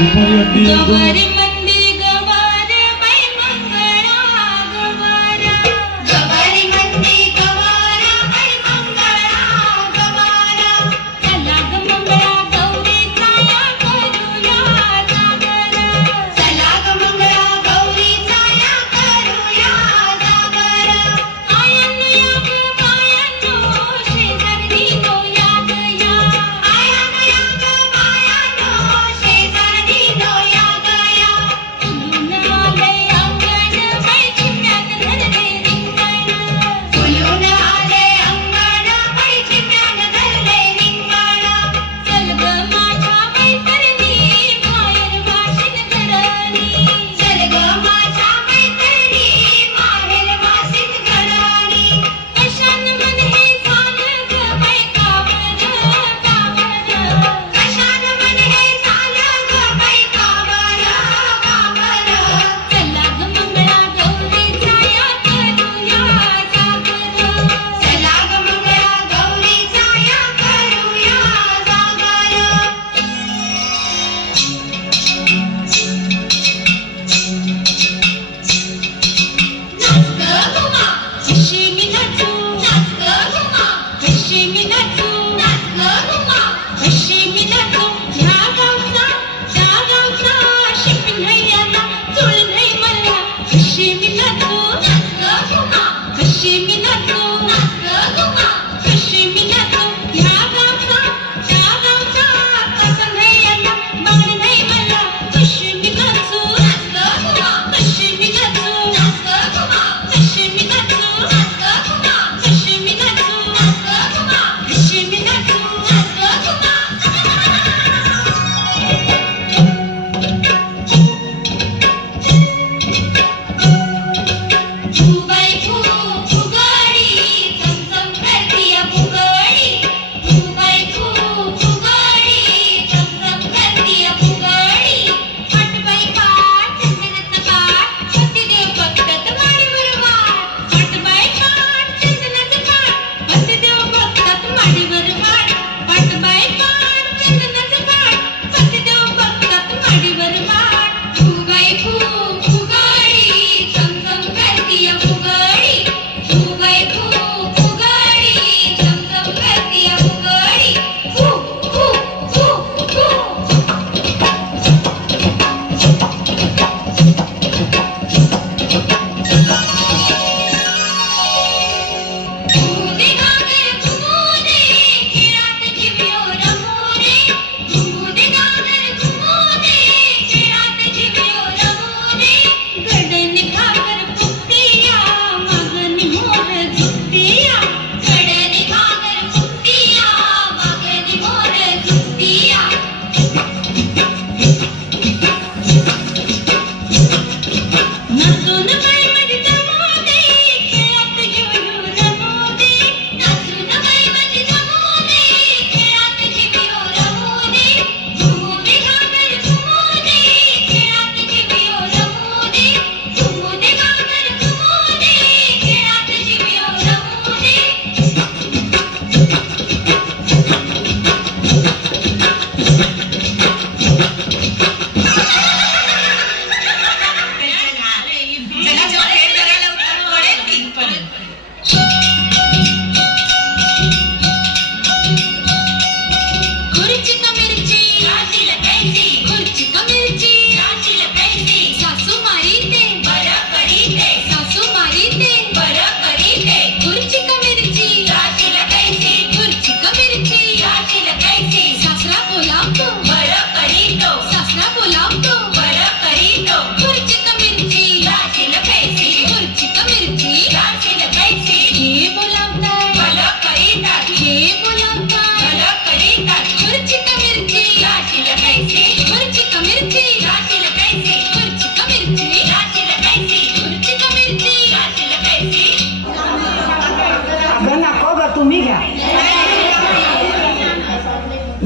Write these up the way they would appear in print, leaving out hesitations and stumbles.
गवारी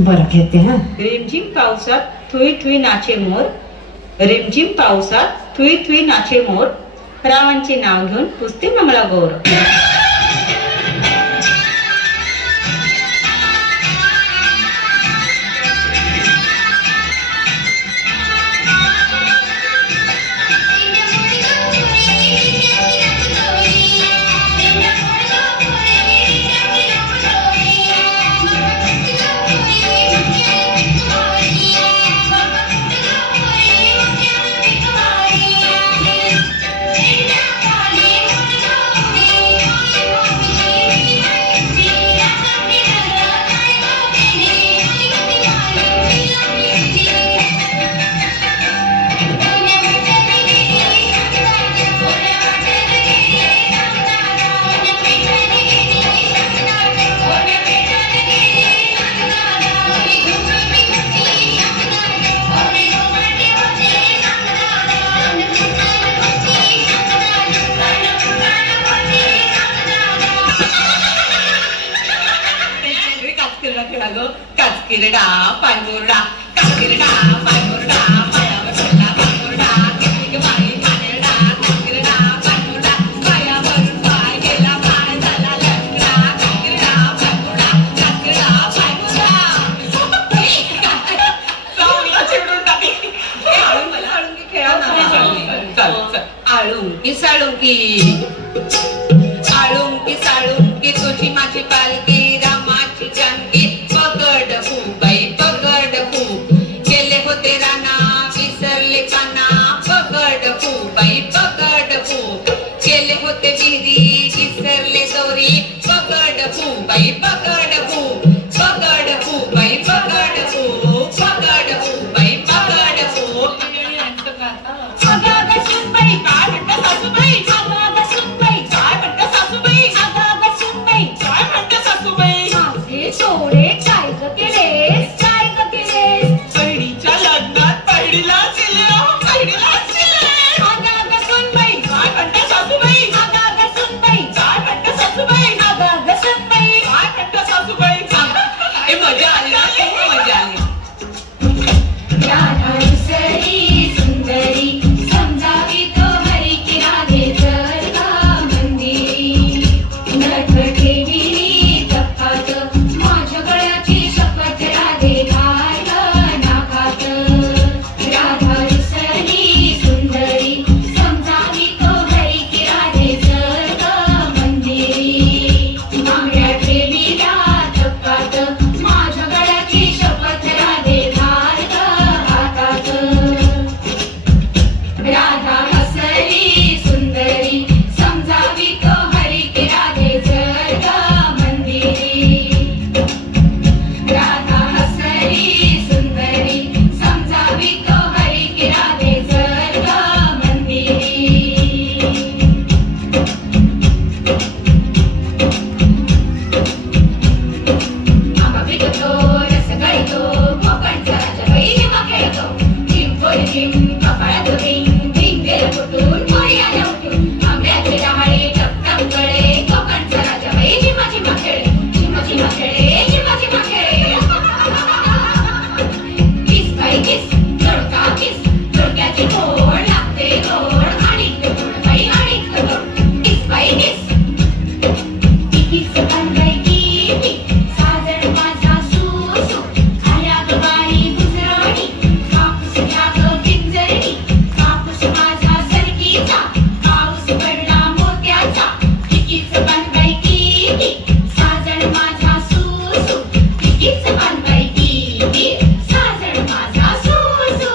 बरं घेते हा. रिमझिम पावसात थुई थुई नाचे मोर, रिमझिम पावसात थुई थुई नाचे मोर, रावांचे नाव घेऊन पुसते मंगळागौर. पायमुरडा काकिरडा पायमुरडा पायावर पडला पायमुरडा किती बाई कानिरडा काकिरडा पायमुरडा पायावरून पाय गेला पाय झाला लंगडा काकिरडा पायमुरडा काकिरडा पायमुरडा चांगला चिडून टाकली. आळुंकी खेळा ना. आळुंकी साळुंकी आळुंकी साळुंकी तुझी माझी पालकी रामाची जानकी पगड फू बाई पगड फू गेले होते राना विसरले काना पगड फू बाई पगड फू गेले होते विहिरी विसरले दोरी पगड फू बाई पगड फू पगड फू बाई पगड फू पगड फू बाई पगड फू. अगं सुनबाई काय म्हणता सासूबाई अगं सुनबाई काय म्हणता सासूबाई अगं सुनबाई काय म्हणता सासूबाई माझे सोडे काय ग केलेस काय ग केलेस बहिणीच्या लग्नात बहिणीला अगं सुनबाई काय म्हणता सासूबाई अगं सुनबाई काय म्हणता सासूबाई अगं सुनबाई काय म्हणता सासूबाई. हे मजा आली ना खूप मजा आली. राधा रुसरी सुंदरी समजावी तो हरी की राधे जर का मंदिरी नट ठेवी तप्पात माझ्या गळ्याची शपथ राधे घाल नाकात. राधा रुसरी सुंदरी समजावी तो हरी की राधे जर का मंदिरी मागड्या ठेवीला तप्पात माझ्या गळ्याची शपथ राधे घाल हातात. राधा हसली सुंदरी समजावी तो हरी की राधे जर का मंदिरी. राधा हसली सुंदरी समजावी तो हरी की राधे जर का मंदिरी. आंबा पिकतो रस गळतो कोकणचा राजा बैलीमा खेळतो चिंपोरी चिंप कपाळात रिंग भिंगेला फुटून मोरी आल्या उठून आंब्याचे डहाळे टपटप गळे कोकणचा राजा बैलीमा झिमा खेळे झिमा झिमा खेळे झिमा झिमा खेळे. किस बाई किस जोडका किस जोडक्याची गोड लागते गोड आणि गोड बाई आणि गोड किस बाई किस किस बाई किती साजण माझा सुसू आल्या ग बाई गुजराणी कापूस घ्या ग पिंजरणी कापूस माझा सरकीचा पाऊस पडला मोत्याचा कितीच बाई किती साजण माझा सुसू कितीच बाई किती साजण माझा सुसू.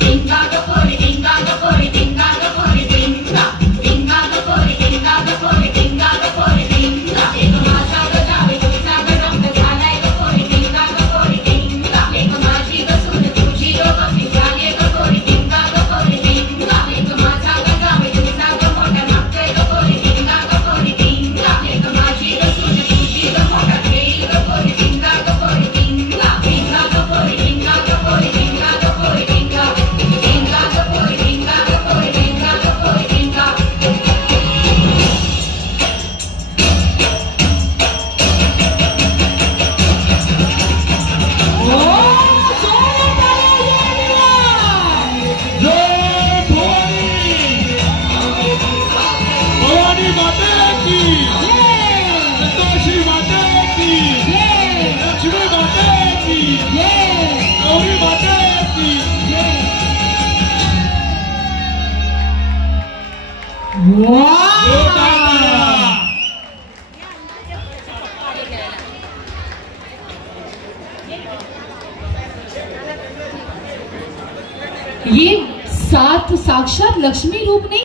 डिंगा ग पोरी डिंगा ग पोरी डिंगा ग पोरी डिंगा डिंगा ग पोरी डिंगा ग पोरी डिंगा ग पोरी डिंगा एक माझा ग जावे तुझा ग रंग झालाय ग पोरी डिंगा ग पोरी डिंगा एक माझी ग सून तुझी ग कमी झाली ग पोरी डिंगा ग पोरी डिंगा एक माझा ग जावे तुझा ग मोठा मागतोय ग पोरी डिंगा ग पोरी डिंगा एक माझी ग सून तुझी ग मोठा घेईल ग पोरी डिंगा ग पोरी डिंगा डिंगा ग पोरी डिंगा ग पोरी डिंगा ग पोरी डिंगा डिंगा ग पोरी डिंगा ग पोरी डिंगा ग पोरी डिंगा. भवानी माता की संतोषी माता की लक्ष्मी माता की गौरी माता की. ये सात साक्षात लक्ष्मी रूप नहीं